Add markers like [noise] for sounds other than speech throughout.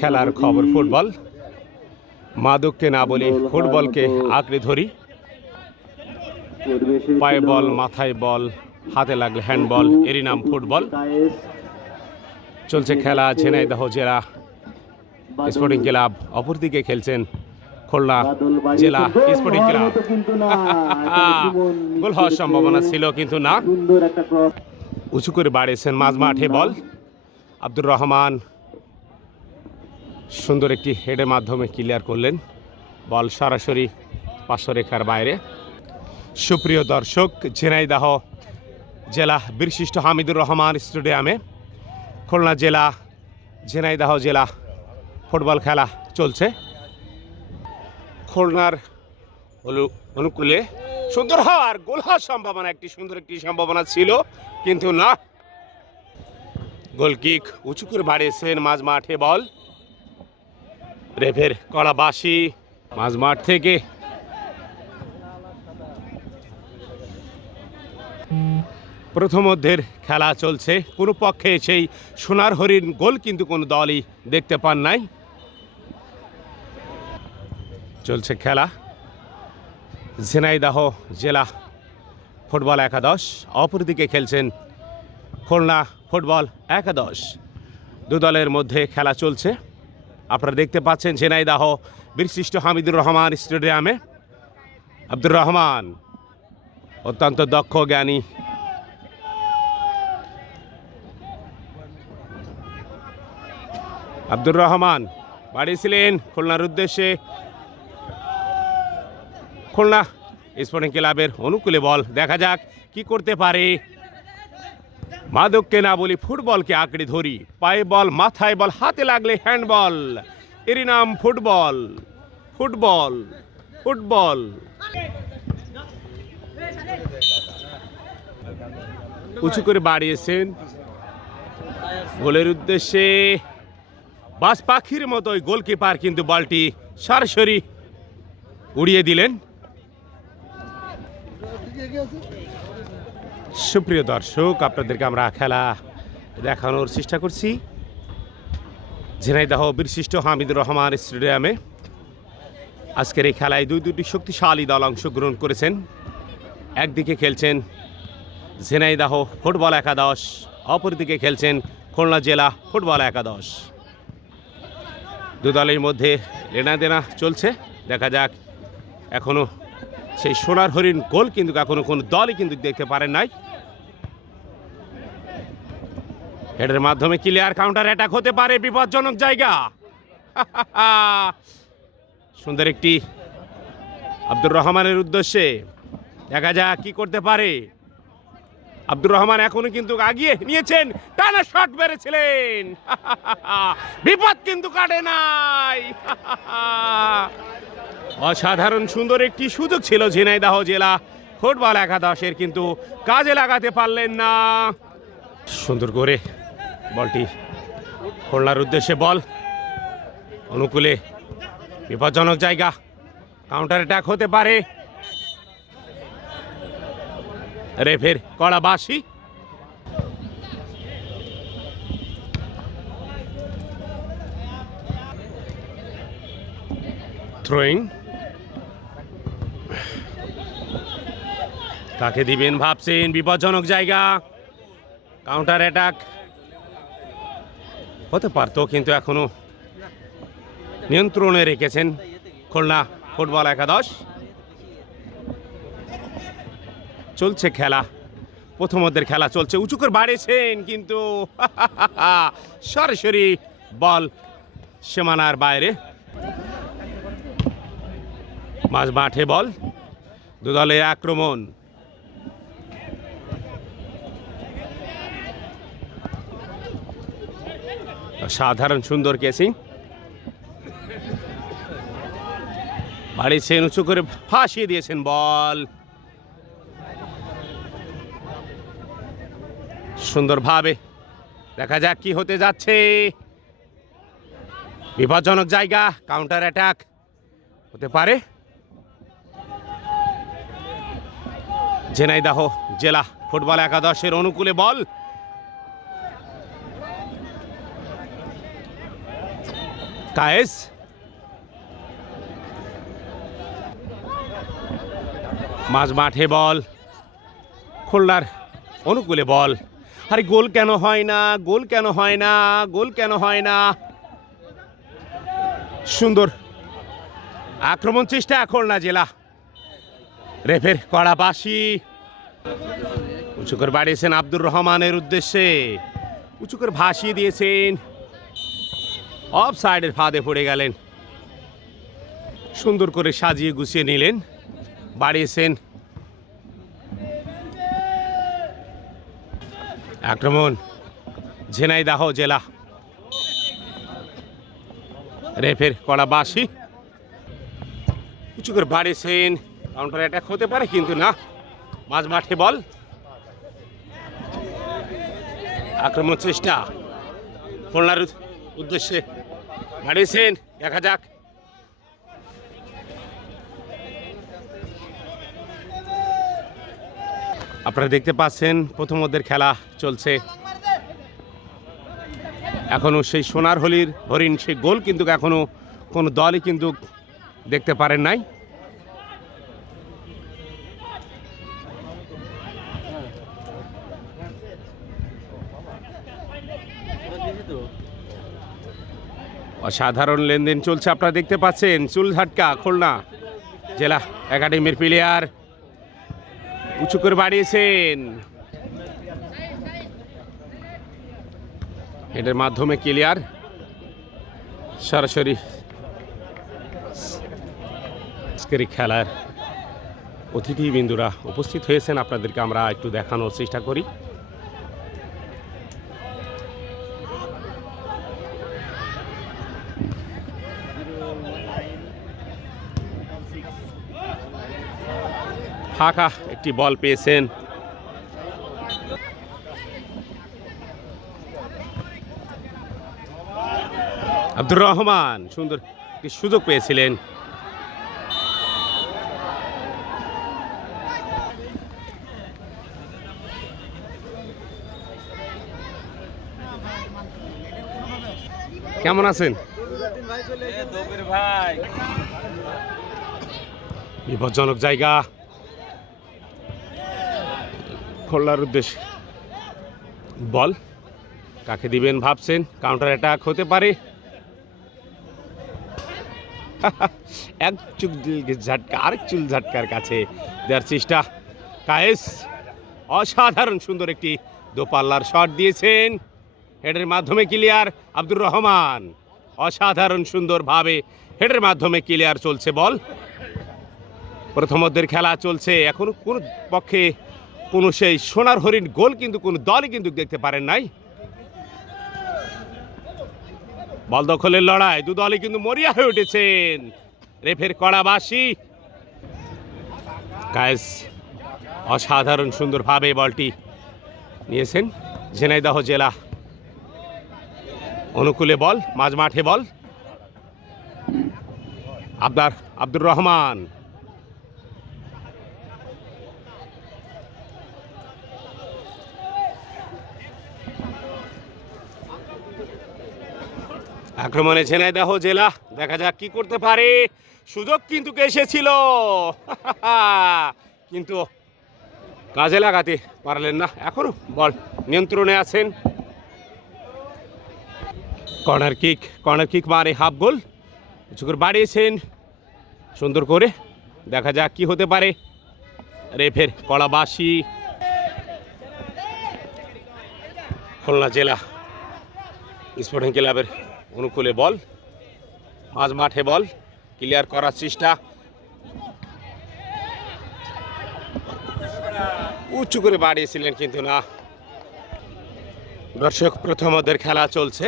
খেলার খবর ফুটবল। মাদককে না বলি ফুটবলকে আঁকড়ে ধরি। পায়ে বল মাথায় বল হাতে লাগলে হ্যান্ডবল এরই নাম ফুটবল। চলছে খেলা ঝিনাইদহ জেলা স্পোর্টিং ক্লাব। অপরদিকে খেলছেন খুলনা জেলা স্পোর্টিং ক্লাব। গোল হওয়ার সম্ভাবনা ছিল কিন্তু না। উঁচু করে বাড়িয়েছেন মাঝ মাঠে বল। আব্দুর রহমান সুন্দর একটি হেডের মাধ্যমে ক্লিয়ার করলেন। বল সরাসরি পাঁচশো রেখার বাইরে। সুপ্রিয় দর্শক, ঝিনাইদাহ জেলা বীরশিষ্ট হামিদুর রহমান স্টেডিয়ামে খুলনা জেলা, ঝিনাইদাহ জেলা ফুটবল খেলা চলছে। খুলনার অনু- অনুকূলে সুন্দর হওয়ার গোল হওয়ার সম্ভাবনা, একটি সুন্দর একটি সম্ভাবনা ছিল, কিন্তু না। গোলকিক উঁচু করে বাড়িয়েছেন মাঝ মাঠে বল। রেফের কড়া বাসি মাঝ মাঠ থেকে প্রথমোদ্ধের খেলা চলছে। কোনো পক্ষে সেই সোনার হরিণ গোল কিন্তু কোনো দলই দেখতে পান নাই। চলছে খেলা। ঝিনাইদাহ জেলা ফুটবল একাদশ। অপরদিকে খেলছেন খুলনা ফুটবল একাদশ। দু দলের মধ্যে খেলা চলছে। আপনারা দেখতে পাচ্ছেন ঝিনাইদাহ, বীরশ্রেষ্ঠ হামিদুর রহমান স্টেডিয়ামে। আব্দুর রহমান, অত্যন্ত দক্ষ, জ্ঞানী। আব্দুর রহমান, বাড়িয়েছিলেন খুলনার উদ্দেশ্যে। খুলনা স্পোর্টিং ক্লাবের অনুকূলে বল, দেখা যাক কি করতে পারে। মাদককে না বলি ফুটবলকে আঁকড়ে ধরি। পায়ে বল, মাথায় বল, হাতে লাগলে হ্যান্ডবল। এরই নাম ফুটবল। ফুটবল। ফুটবল। উঁচু করে বাড়িয়েছেন। গোলের উদ্দেশ্যে বাস পাখির মতোই গোলকিপার, কিন্তু বলটি সরাসরি উড়িয়ে দিলেন। সুপ্রিয় দর্শক, আপনাদেরকে আমরা খেলা দেখানোর চেষ্টা করছি। ঝিনাইদহ বীরশিষ্ট হামিদুর রহমান স্টেডিয়ামে। আজকের এই খেলায় দুই দুটি শক্তিশালী দল অংশগ্রহণ করেছেন। একদিকে খেলছেন ঝিনাইদহ ফুটবল একাদশ, অপরদিকে খেলছেন খুলনা জেলা ফুটবল একাদশ। দু দলের মধ্যে লেনাদেনা চলছে। দেখা যাক, এখনও সেই সোনার হরিণ গোল কিন্তু এখনও কোনো দলই কিন্তু দেখতে পারেন নাই। হেডের মাধ্যমে ক্লিয়ার কাউন্টার অ্যাটাক হতে পারে, বিপজ্জনক জায়গা। [laughs] সুন্দর একটি আব্দুর রহমানের উদ্দেশ্যে দেখা যাক কি করতে পারে। আব্দুর রহমান এখনও কিন্তু আগিয়ে নিয়েছেন, টানা শট মেরেছিলেন। [laughs] বিপদ কিন্তু কাটে নাই। [laughs] অসাধারণ সুন্দর একটি সুযোগ ছিল ঝিনাইদহ জেলা ফুটবল একাদশের, কিন্তু কাজে লাগাতে পারলেন না। সুন্দর করে বলটি খুলনার উদ্দেশ্যে বল। অনুকূলে বিপজ্জনক জায়গা। কাউন্টার অ্যাটাক হতে পারে। রেফের কড়া বাসি থ্রোয়িং কাকে দিবেন ভাবছেন বিপজ্জনক জায়গা। কাউন্টার অ্যাটাক হতে পারতো, কিন্তু এখনও নিয়ন্ত্রণে রেখেছেন খুলনা ফুটবল একাদশ। চলছে খেলা প্রথমদের খেলা চলছে, উঁচু করে বাড়িয়েছেন কিন্তু [laughs] সরাসরি বল সীমানার বাইরে। মাঝ মাঠে বল দু দলের আক্রমণ। সাধারণ সুন্দর কেসিং। বাড়িয়েছেন উঁচু করে ফাঁসিয়ে দিয়েছেন বল। সুন্দরভাবে দেখা যাক কি হতে যাচ্ছে। বিপজ্জনক জায়গা কাউন্টার অ্যাটাক হতে পারে। ঝিনাইদাহ জেলা ফুটবল একাদশের অনুকূলে বল। কায়েস। মাঝ মাঠে বল খুলনার অনুকূলে বল। আরে গোল কেন হয় না, গোল কেন হয় না, গোল কেন হয় না। সুন্দর আক্রমণ চেষ্টা খুলনা জেলা। রেফের কড়া বাসি উঁচু করে বাড়িয়েছেন আব্দুর রহমানের উদ্দেশ্যে। উঁচু করে ভাসিয়ে দিয়েছেন অফ সাইডের ফাঁদে পড়ে গেলেন। সুন্দর করে সাজিয়ে গুছিয়ে নিলেন। বাড়িয়েছেন। আক্রমণ। ঝেনাইদাহ জেলা। রেফের কড়া বাসি উঁচু করে বাড়িয়েছেন। কাউন্টার অ্যাটাক হতে পারে, কিন্তু না। মাঝ মাঠে বল। আক্রমণ চেষ্টা। খুলনার উদ্দেশ্যে বাড়িয়েছেন দেখা যাক। আপনারা দেখতে পাচ্ছেন, প্রথম ওদের খেলা চলছে। এখনও সেই সোনার হলির হরিণ, সেই গোল কিন্তু এখনও কোনো দলই কিন্তু দেখতে পারেন নাই। অসাধারণ লেনদেন চলছে, আপনারা দেখতে পাচ্ছেন, চুলঝাটকা, খুলনা জেলা একাডেমির প্লেয়ার। উঁচু করে বাড়িয়েছেন। এটার মাধ্যমে ক্লিয়ার। সরাসরি আজকের খেলার অতিথিবৃন্দুরা উপস্থিত হয়েছেন, আপনাদেরকে আমরা একটু দেখানোর চেষ্টা করি। ফাঁকা একটি বল পেয়েছেন। আব্দুর রহমান সুন্দর একটি সুযোগ পেয়েছিলেন। কেমন আছেন? ভাই। বিপজ্জনক জায়গা। খুলনার উদ্দেশ্যে। বল, কাকে দিবেন ভাবছেন? কাউন্টার অ্যাটাক হতে পারে। [laughs] এক চুল ঝাটকা, আরেক চুল ঝাটকার কাছে দেওয়ার চেষ্টা। কায়েস, অসাধারণ সুন্দর একটি দোপাল্লার শট দিয়েছেন। হেডের মাধ্যমে ক্লিয়ার আব্দুর রহমান। অসাধারণ সুন্দরভাবে হেডের মাধ্যমে ক্লিয়ার চলছে বল। প্রথমদের খেলা চলছে, এখনও কোন পক্ষে কোনো সেই সোনার হরিণ গোল কিন্তু কোনো দলই কিন্তু দেখতে পারেন নাই। বল দখলের লড়াই, দু দলই কিন্তু মরিয়া হয়ে উঠেছেন। রেফের কড়াবাসী কায়েস অসাধারণ সুন্দরভাবে বলটি নিয়েছেন ঝিনাইদহ জেলা। অনুকূলে বল মাঝ মাঠে বল। আবদার আব্দুর রহমান। আক্রমণে ঝেনাইদহ জেলা, দেখা যাক কি করতে পারে। সুযোগ কিন্তু এসেছিল। [laughs] কিন্তু কাজে লাগাতে পারলেন না। এখনও বল নিয়ন্ত্রণে আছেন। কর্নার কিক কর্নার কিক মারে হাফ গোল। উঁচু করে বাড়িয়েছেন। সুন্দর করে দেখা যাক কি হতে পারে। রেফের কলাবাসী। খুলনা জেলা স্পোর্টিং ক্লাবের অনুকূলে বল। মাঝ মাঠে বল। ক্লিয়ার করার চেষ্টা। উঁচু করে বাড়িয়েছিলেন কিন্তু না। দর্শক, প্রথম ওদের খেলা চলছে।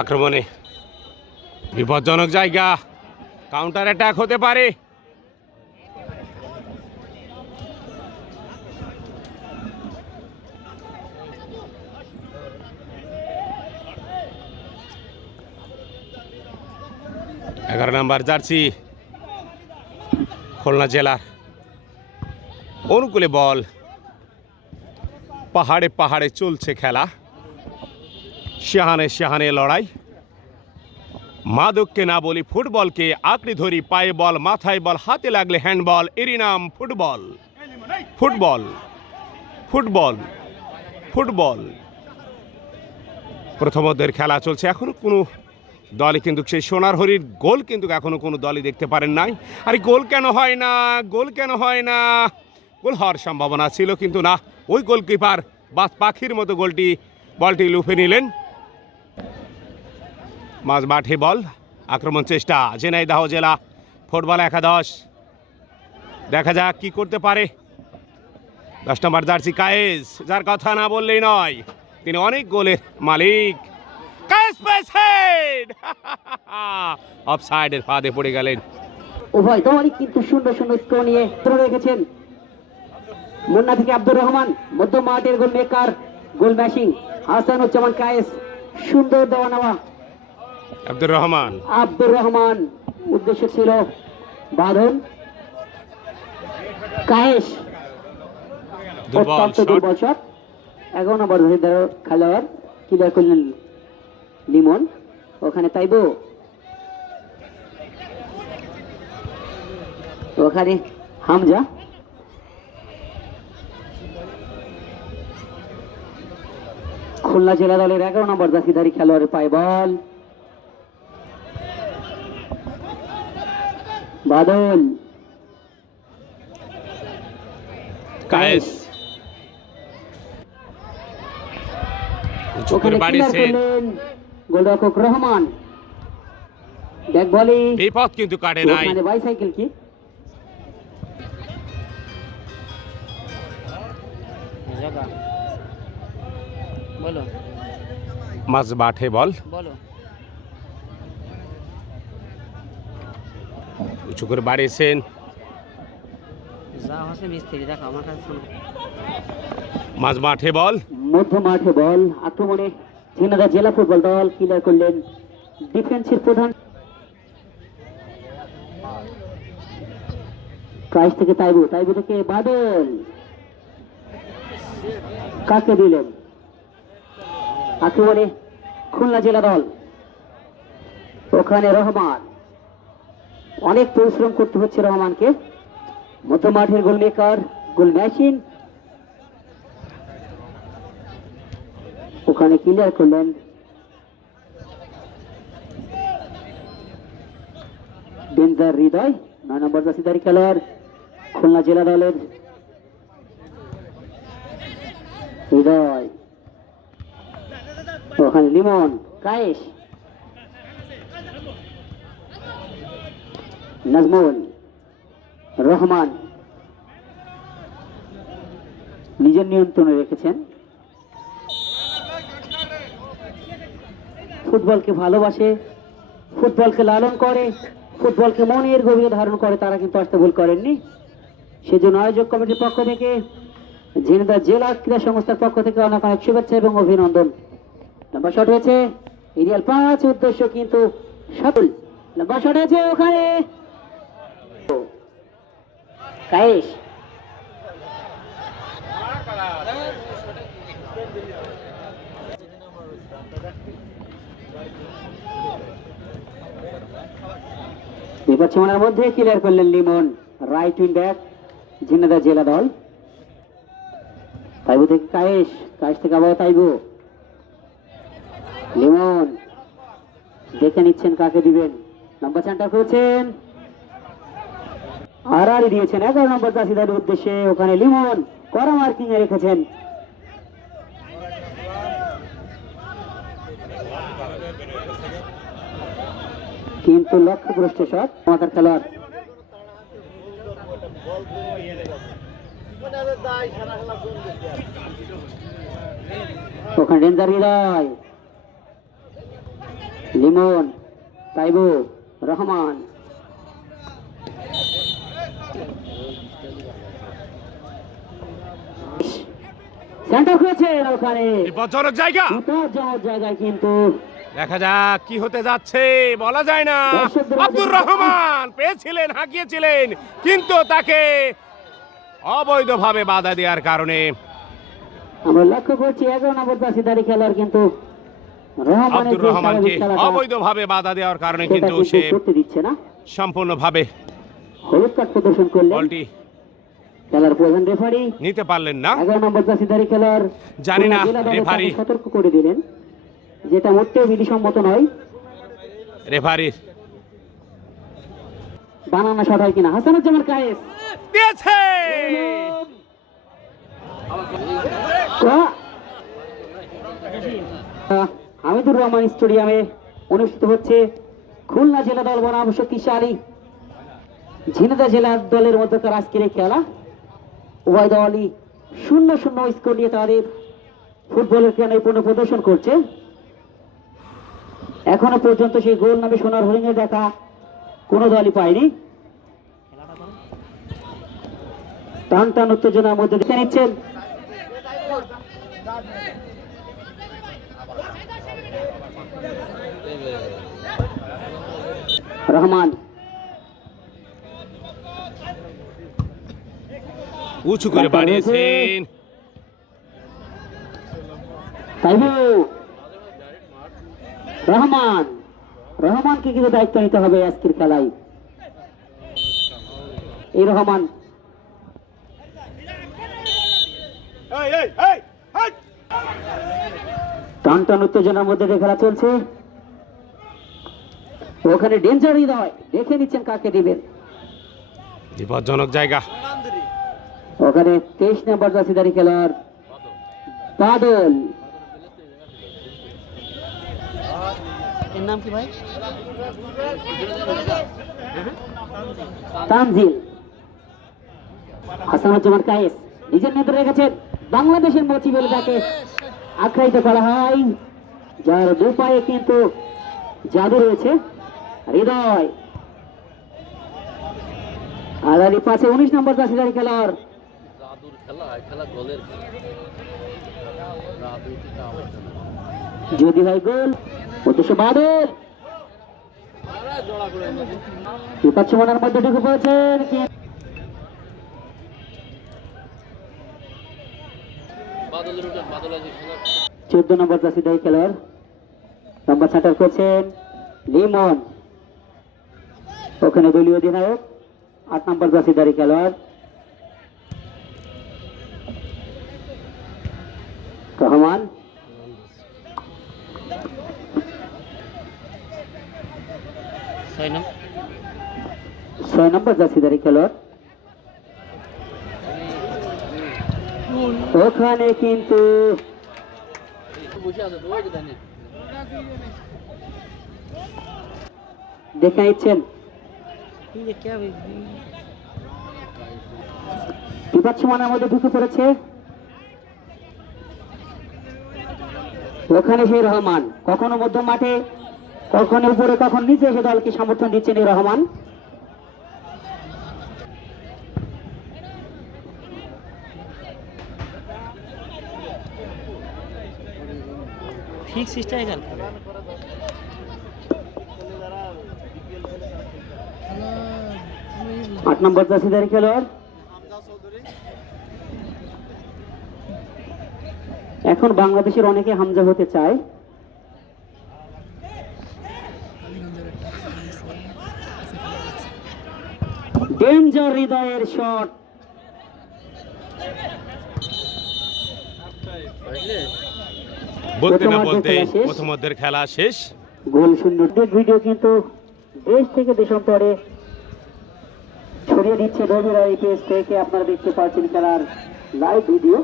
আক্রমণে বিপজ্জনক জায়গা। কাউন্টার অ্যাটাক হতে পারে। এগারো নাম্বার জার্সি, খুলনা জেলার অনুকূলে বল। পাহাড়ে পাহাড়ে চলছে খেলা। শাহানে শাহানে লড়াই। মাদককে না বলি ফুটবলকে, আঁকড়ে ধরি পায়ে বল, মাথায় বল, হাতে লাগলে হ্যান্ডবল এরই নাম ফুটবল। ফুটবল। ফুটবল। ফুটবল। প্রথমদের খেলা চলছে এখনও কোনো দলে কিন্তু সেই সোনার হরির গোল কিন্তু এখনও কোনো দলই দেখতে পারেন নাই। আরে গোল কেন হয় না? গোল কেন হয় না? গোল হওয়ার সম্ভাবনা ছিল কিন্তু না। ওই গোলকিপার বাস পাখির মতো গোলটি, বলটি লুফে নিলেন। মাঝ মাঠে বল, আক্রমণ চেষ্টা ঝিনাইদহ জেলা, ফুটবল একাদশ। দেখা যাক কি করতে পারে। দশ নম্বর জার্সি কায়েস, যার কথা না বললেই নয়, তিনি অনেক গোলের মালিক। কায়েস পেসেড [laughs] অফ সাইডের ফাঁদে পড়ে গেলেন। কিন্তু সুন্দর সুন্দর স্কোর নিয়ে ধরে রেখেছেন। মুন্না থেকে আব্দুর রহমান মধ্য মাঠের goal maker goal machine Hasanuzzaman Kayes, সুন্দর দেওয়া নেওয়া। আব্দুর রহমান। আব্দুর রহমান উদ্দেশ্য ছিল বাঁধন কায়েস অত্যন্ত দুর্বল শট। নম্বর ধরে খেলোয়াড় ক্লিয়ার করলেন লিমন ওখানে তাইবো। ওখানে হামজা। খুলনা জেলা দলের এগারো নম্বর জাসিধারী খেলোয়াড়ের পায় বল। বাদল। কায়েস। ওখানে করলেন গোলরক্ষক রহমান। ব্যাক বলি। বিপদ কিন্তু কাটে নাই। ওখানে বাইসাইকেল কি? বলো। মাঝ মাঠে বল। বলো। উঁচু করে বাড়িয়েছেন। যা হচ্ছে মিস্ত্রি দেখো আমার কাছে শোনো। মাঝ মাঠে বল। মধ্য মাঠে বল আক্রমণে ঝিনাদা জেলা ফুটবল দল ক্লিয়ার করলেন। ডিফেন্সের প্রধান প্রাইস থেকে তাইবু তাইবু থেকে বাদল। কাকে দিলেন? আক্রমণে খুলনা জেলা দল। ওখানে রহমান। অনেক পরিশ্রম করতে হচ্ছে রহমানকে। মধ্য মাঠের গোল মেকার গোল মেশিন। ওখানে ক্লিয়ার করলেন। ডেঞ্জার হৃদয়, নয় নম্বর জাসিদারি খেলোয়াড়, খুলনা জেলা দলের। হৃদয়। ওখানে লিমন কায়েস নাজমুল রহমান নিজের নিয়ন্ত্রণে রেখেছেন। ফুটবলকে ভালোবাসে, ফুটবলকে লালন করে, ফুটবলকে মনের গভীরে ধারণ করে, তারা কিন্তু আসতে ভুল করেননি। সেজন্য আয়োজক কমিটির পক্ষ থেকে ঝিনাইদহ জেলা ক্রীড়া সংস্থার পক্ষ থেকে অনেক অনেক শুভেচ্ছা এবং অভিনন্দন। লম্বা শট হয়েছে, এরিয়াল পাঁচ, উদ্দেশ্য কিন্তু সফল লম্বা শট হয়েছে ওখানে। কায়েশ। বিপদ সীমানার মধ্যে ক্লিয়ার করলেন Limon right wing back Jhenaidah জেলা দল। তাইবু থেকে কায়েশ কায়েশ থেকে আবার তাইবু। লিমন, দেখে নিচ্ছেন কাকে দিবেন। লম্বা চানটা করেছেন। আর দিয়েছেন। এগারো নম্বর চাষিদার উদ্দেশ্যে ওখানে লিমন করা মার্কিং এ রেখেছেন। কিন্তু লক্ষ্যভ্রষ্ট শট মাথার খেলোয়াড়। ওখানে ডেঞ্জার হৃদয়। লিমন তাইবু রহমান। সেন্টার করেছেন ওখানে। বিপজ্জনক জায়গা। যাওয়ার জায়গায় কিন্তু। দেখা যাক কি হতে যাচ্ছে বলা যায় না। আব্দুর রহমান পেয়েছিলেন হাঁকিয়েছিলেন কিন্তু তাকে অবৈধভাবে বাধা দেওয়ার কারণে। আমরা লক্ষ্য করছি এগারো নম্বর খেলার কিন্তু আব্দুর রহমানকে অবৈধভাবে বাধা দেওয়ার কারণে কিন্তু সে সম্পূর্ণভাবে হলুদ কার্ড প্রদর্শন করলেন। খেলার প্রধান রেফারি। নিতে পারলেন না। এগারো নম্বর জাসিদারি খেলার জানি না, রেফারি। সতর্ক করে দিলেন। যেটা মোটেও বিধিসম্মত নয়। রেফারির বানানো শট হয় কিনা। হাসানুজ্জামান কায়েস। দিয়েছে! হামিদুর রহমান স্টেডিয়ামে অনুষ্ঠিত হচ্ছে খুলনা জেলা দল বনাম শক্তিশালী। ঝিনাইদহ জেলা দলের মধ্যকার আজকের এই খেলা। উভয় দলই শূন্য শূন্য স্কোর নিয়ে তাদের ফুটবলের খেলা পূর্ণ প্রদর্শন করছে। এখনও পর্যন্ত সেই গোল নামে সোনার হরিণে দেখা কোনো দলই পায়নি। টান টান উত্তেজনার মধ্যে দেখে নিচ্ছেন। রহমান। উঁচু করে বাড়িয়েছেন। তাইবু। রহমান। রহমানকে কিন্তু দায়িত্ব নিতে হবে আজকের খেলায়। এই রহমান। টান টান উত্তেজনার মধ্যে দিয়ে খেলা চলছে। ওখানে ডেঞ্জার হৃদয় দেখে নিচ্ছেন কাকে দিবেন। বিপজ্জনক জায়গা। ওখানে তেইশ নম্বর জাসিদারি খেলার বাদল। নাম কি ভাই? তানজিল। হাসানুজ্জামান কায়েস। নিজের নেতৃত্বে রেখেছেন বাংলাদেশের মচি বলে তাকে আখ্যায়িত করা হয় যার দু পায়ে কিন্তু জাদু রয়েছে। হৃদয়। আর পাশে উনিশ নম্বর জাসিদারি খেলার জাদুর খেলা খেলা গোলের খেলা রাজনীতিটা আমার জন্য। যদি হয় গোল উদ্দেশ্য মধ্যে ঢুকে পড়েছেন চোদ্দ নম্বর জাসিদারি খেলার নম্বর সেন্টার করছেন লিমন। ওখানে দলীয় অধিনায়ক আট নম্বর জাসিদারি খেলোয়াড়। নম্বর জাসিদারি খেলোয়াড়। ওখানে কিন্তু দেখে মধ্যে ঢুকে পড়েছে। ওখানে সেই রহমান। কখনো মধ্য মাঠে, কখনো উপরে, কখন নিচে এসে দলকে সমর্থন দিচ্ছেন এই রহমান। ফিক্স স্ট্রাইকার আট নম্বর জাসিদারি খেলোয়াড়? এখন বাংলাদেশের অনেকে হামজা হতে চায়। ডেঞ্জার হৃদয়ের শট। বলতে না বলতে প্রথম অর্ধের প্রথমার্ধের খেলা শেষ। গোল শূন্য। ভিডিও কিন্তু দেশ থেকে দেশান্তরে ছড়িয়ে দিচ্ছে রবিরা এই পেজ থেকে। আপনারা দেখতে পাচ্ছেন খেলার লাইভ ভিডিও